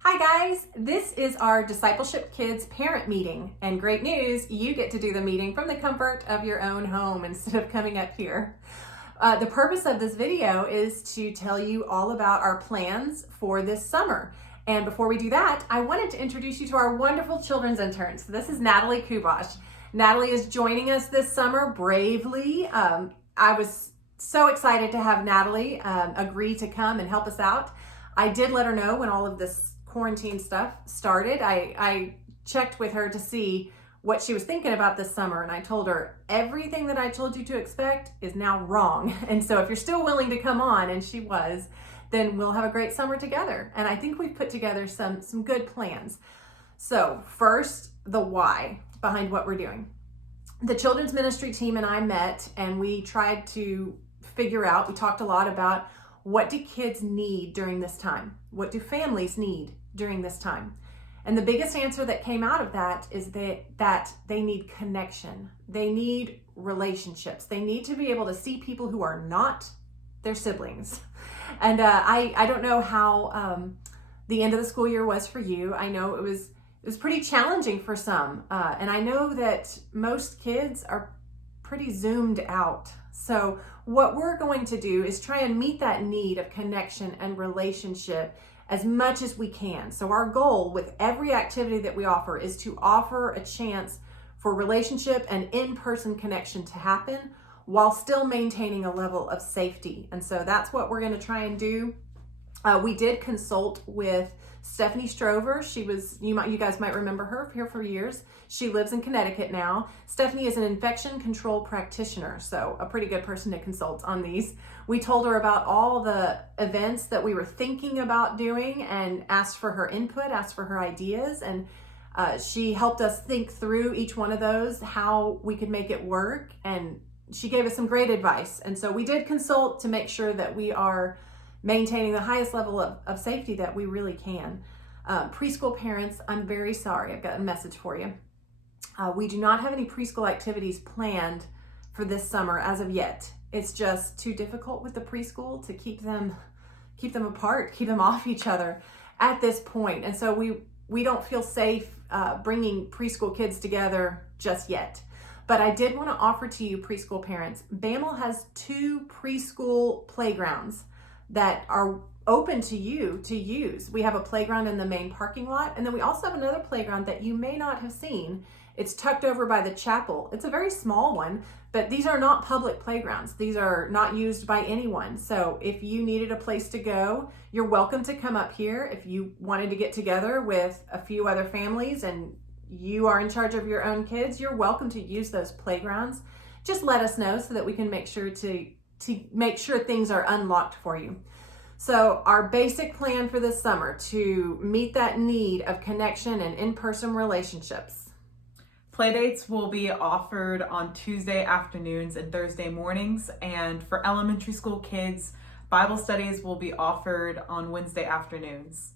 Hi guys, this is our Discipleship Kids parent meeting, and great news, you get to do the meeting from the comfort of your own home instead of coming up here. The purpose of this video is to tell you all about our plans for this summer. And before we do that, I wanted to introduce you to our wonderful children's interns. This is Natalie Kubosh. Natalie is joining us this summer bravely. I was so excited to have Natalie agree to come and help us out. I did let her know when all of this quarantine stuff started. I checked with her to see what she was thinking about this summer, and I told her everything that I told you to expect is now wrong. And so if you're still willing to come on, and she was, then we'll have a great summer together. And I think we've put together some good plans. So first, the why behind what we're doing. The children's ministry team and I met, and we tried to figure out, we talked a lot about what do kids need during this time? What do families need during this time? And the biggest answer that came out of that is that they need connection. They need relationships. They need to be able to see people who are not their siblings. And I don't know how the end of the school year was for you. I know it was pretty challenging for some. And I know that most kids are pretty zoomed out. So what we're going to do is try and meet that need of connection and relationship as much as we can. So our goal with every activity that we offer is to offer a chance for relationship and in-person connection to happen while still maintaining a level of safety. And so that's what we're going to try and do. We did consult with Stephanie Strover. She was, you guys might remember her here for years. She lives in Connecticut now. Stephanie is an infection control practitioner, so a pretty good person to consult on these. We told her about all the events that we were thinking about doing and asked for her input, asked for her ideas, and she helped us think through each one of those, how we could make it work, and she gave us some great advice. And so we did consult to make sure that we are maintaining the highest level of safety that we really can. Preschool parents, I'm very sorry. I've got a message for you. We do not have any preschool activities planned for this summer as of yet. It's just too difficult with the preschool to keep them apart, keep them off each other at this point. And so we don't feel safe bringing preschool kids together just yet. But I did want to offer to you preschool parents, BAML has 2 preschool playgrounds that are open to you to use. We have a playground in the main parking lot, and then we also have another playground that you may not have seen. It's tucked over by the chapel. It's a very small one, but these are not public playgrounds. These are not used by anyone. So if you needed a place to go, you're welcome to come up here. If you wanted to get together with a few other families and you are in charge of your own kids, you're welcome to use those playgrounds. Just let us know so that we can make sure to make sure things are unlocked for you. So our basic plan for this summer to meet that need of connection and in-person relationships. Playdates will be offered on Tuesday afternoons and Thursday mornings, and for elementary school kids, Bible studies will be offered on Wednesday afternoons.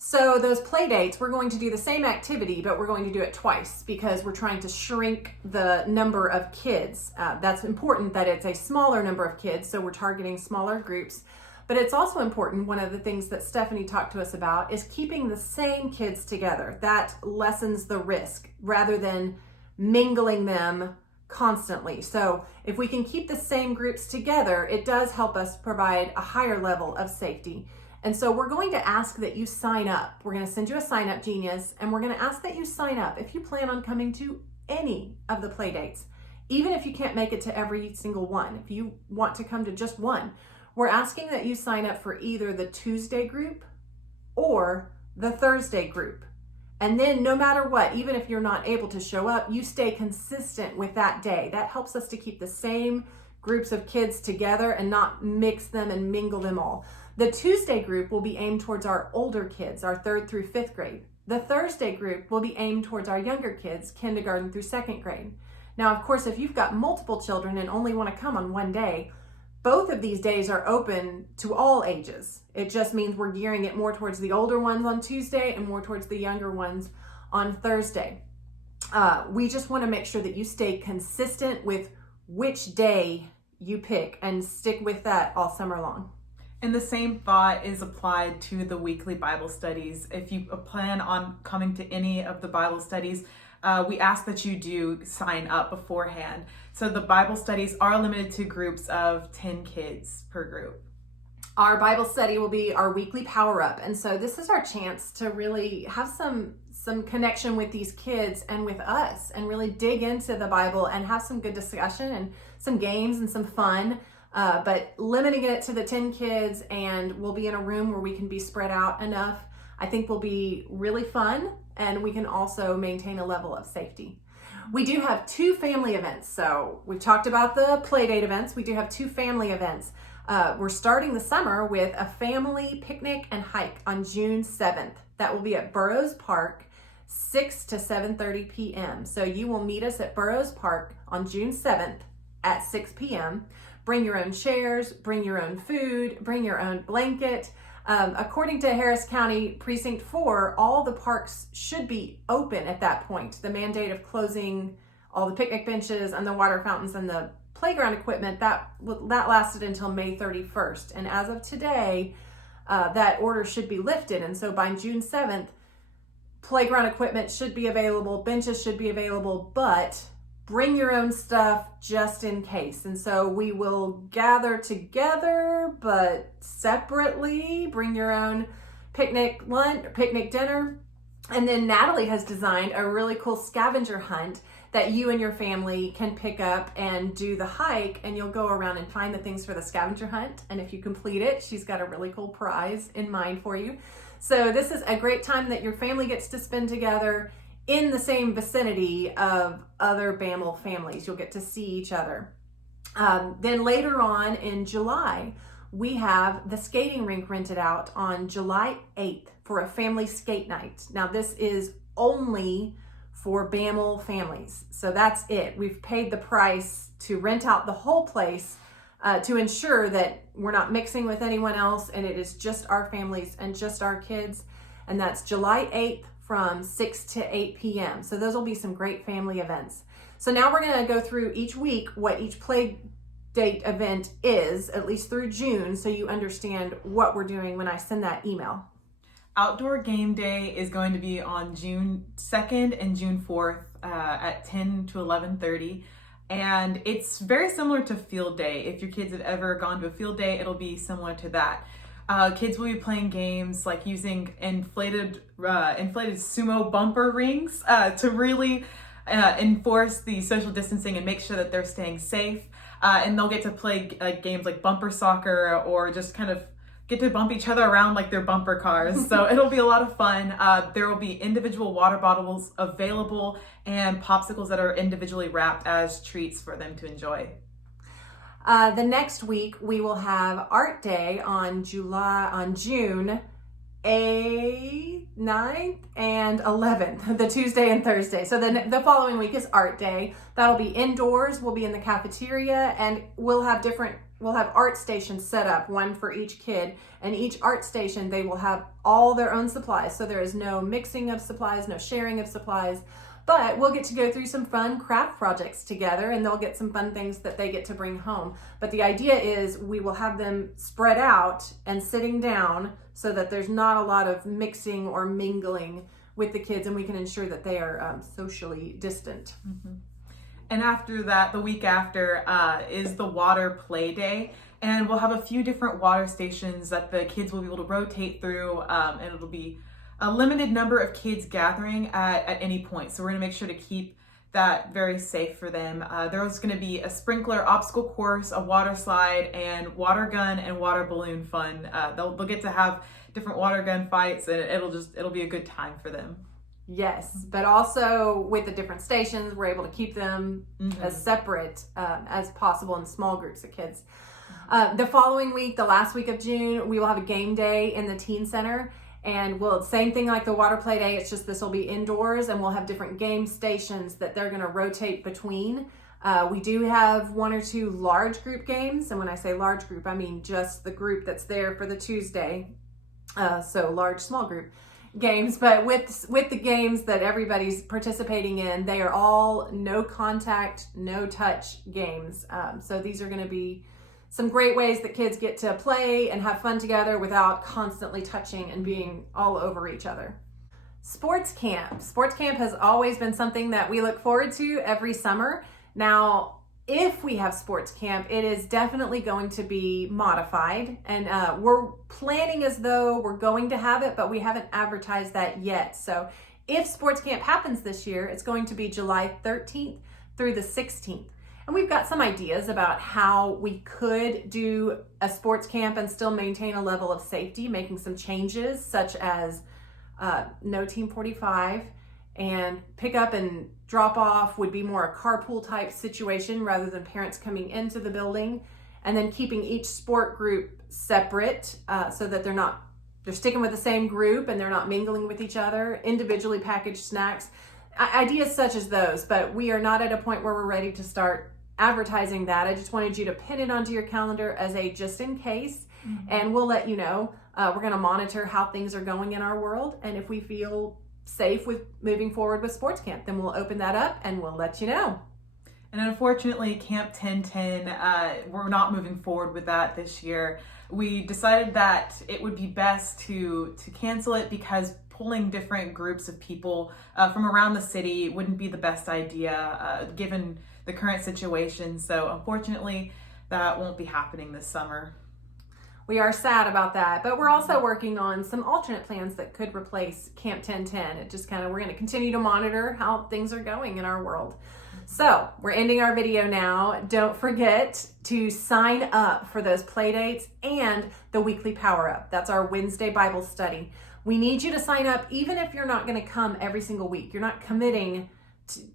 So those play dates, we're going to do the same activity, but we're going to do it twice because we're trying to shrink the number of kids. That's important that it's a smaller number of kids, so we're targeting smaller groups. But it's also important, one of the things that Stephanie talked to us about is keeping the same kids together. That lessens the risk rather than mingling them constantly. So if we can keep the same groups together, it does help us provide a higher level of safety. And so we're going to ask that you sign up. We're going to send you a sign up genius, and we're going to ask that you sign up if you plan on coming to any of the play dates, even if you can't make it to every single one. If you want to come to just one, we're asking that you sign up for either the Tuesday group or the Thursday group. And then no matter what, even if you're not able to show up, you stay consistent with that day. That helps us to keep the same groups of kids together and not mix them and mingle them all. The Tuesday group will be aimed towards our older kids, our 3rd through 5th grade. The Thursday group will be aimed towards our younger kids, kindergarten through 2nd grade. Now, of course, if you've got multiple children and only want to come on one day, both of these days are open to all ages. It just means we're gearing it more towards the older ones on Tuesday and more towards the younger ones on Thursday. We just want to make sure that you stay consistent with which day you pick and stick with that all summer long. And the same thought is applied to the weekly Bible studies. If you plan on coming to any of the Bible studies, we ask that you do sign up beforehand. So the Bible studies are limited to groups of 10 kids per group. Our Bible study will be our weekly power up. And so this is our chance to really have some connection with these kids and with us, and really dig into the Bible and have some good discussion and some games and some fun. But limiting it to the 10 kids, and we'll be in a room where we can be spread out enough, I think will be really fun, and we can also maintain a level of safety. We do have 2 family events. So we've talked about the play date events. We do have 2 family events. We're starting the summer with a family picnic and hike on June 7th. That will be at Burroughs Park, 6 to 7:30 p.m. So you will meet us at Burroughs Park on June 7th at 6 p.m. Bring your own chairs, bring your own food, bring your own blanket. According to Harris County Precinct 4, all the parks should be open at that point. The mandate of closing all the picnic benches and the water fountains and the playground equipment, that lasted until May 31st. And as of today, that order should be lifted. And so by June 7th, playground equipment should be available, benches should be available, but bring your own stuff just in case. And so we will gather together, but separately. Bring your own picnic lunch, picnic dinner. And then Natalie has designed a really cool scavenger hunt that you and your family can pick up and do the hike, and you'll go around and find the things for the scavenger hunt. And if you complete it, she's got a really cool prize in mind for you. So this is a great time that your family gets to spend together in the same vicinity of other BAML families. You'll get to see each other. Then later on in July, we have the skating rink rented out on July 8th for a family skate night. Now this is only for BAML families. So that's it. We've paid the price to rent out the whole place to ensure that we're not mixing with anyone else, and it is just our families and just our kids. And that's July 8th from 6 to 8 p.m. So those will be some great family events. So now we're going to go through each week what each play date event is, at least through June, so you understand what we're doing when I send that email. Outdoor game day is going to be on June 2nd and June 4th at 10 to 11:30. And it's very similar to field day. If your kids have ever gone to a field day, it'll be similar to that. Kids will be playing games like using inflated sumo bumper rings to really enforce the social distancing and make sure that they're staying safe. And they'll get to play games like bumper soccer, or just kind of get to bump each other around like they're bumper cars. So it'll be a lot of fun. There will be individual water bottles available and popsicles that are individually wrapped as treats for them to enjoy. The next week we will have Art Day on June 8th, 9th, and 11th, the Tuesday and Thursday. So then the following week is Art Day. That'll be indoors. We'll be in the cafeteria, and we'll have art stations set up, one for each kid, and each art station, they will have all their own supplies. So there is no mixing of supplies, no sharing of supplies, but we'll get to go through some fun craft projects together, and they'll get some fun things that they get to bring home. But the idea is we will have them spread out and sitting down so that there's not a lot of mixing or mingling with the kids, and we can ensure that they are socially distant. Mm-hmm. And after that, the week after, is the water play day. And we'll have a few different water stations that the kids will be able to rotate through. And it'll be a limited number of kids gathering at any point. So we're gonna make sure to keep that very safe for them. There's gonna be a sprinkler obstacle course, a water slide, and water gun and water balloon fun. They'll get to have different water gun fights, and it'll be a good time for them. Yes, but also with the different stations, we're able to keep them as separate as possible in small groups of kids. The following week, the last week of June, we will have a game day in the teen center, and same thing like the water play day. It's just this will be indoors, and we'll have different game stations that they're going to rotate between. We do have 1 or 2 large group games, and when I say large group, I mean just the group that's there for the Tuesday. So large, small group games, but with the games that everybody's participating in, they are all no contact, no touch games. So these are going to be some great ways that kids get to play and have fun together without constantly touching and being all over each other. Sports camp. Sports camp has always been something that we look forward to every summer. Now, if we have sports camp, it is definitely going to be modified, and we're planning as though we're going to have it, but we haven't advertised that yet. So if sports camp happens this year, it's going to be July 13th through the 16th. And we've got some ideas about how we could do a sports camp and still maintain a level of safety, making some changes such as no Team 45, and pick up and drop off would be more a carpool type situation rather than parents coming into the building, and then keeping each sport group separate so that they're sticking with the same group and they're not mingling with each other, individually packaged snacks, ideas such as those. But we are not at a point where we're ready to start advertising that. I just wanted you to pin it onto your calendar as a just in case, and we'll let you know. We're going to monitor how things are going in our world, and if we feel safe with moving forward with sports camp, then we'll open that up and we'll let you know. And unfortunately, Camp 1010, we're not moving forward with that this year. We decided that it would be best to cancel it because pulling different groups of people from around the city wouldn't be the best idea given the current situation. So unfortunately, that won't be happening this summer. We are sad about that, but we're also working on some alternate plans that could replace Camp 1010. It just we're going to continue to monitor how things are going in our world. So we're ending our video now. Don't forget to sign up for those play dates and the weekly power up. That's our Wednesday Bible study. We need you to sign up even if you're not going to come every single week. You're not committing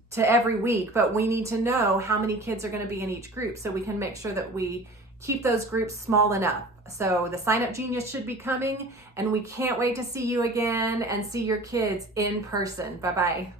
to every week, but we need to know how many kids are going to be in each group so we can make sure that we keep those groups small enough. So the Sign Up Genius should be coming, and we can't wait to see you again and see your kids in person. Bye-bye.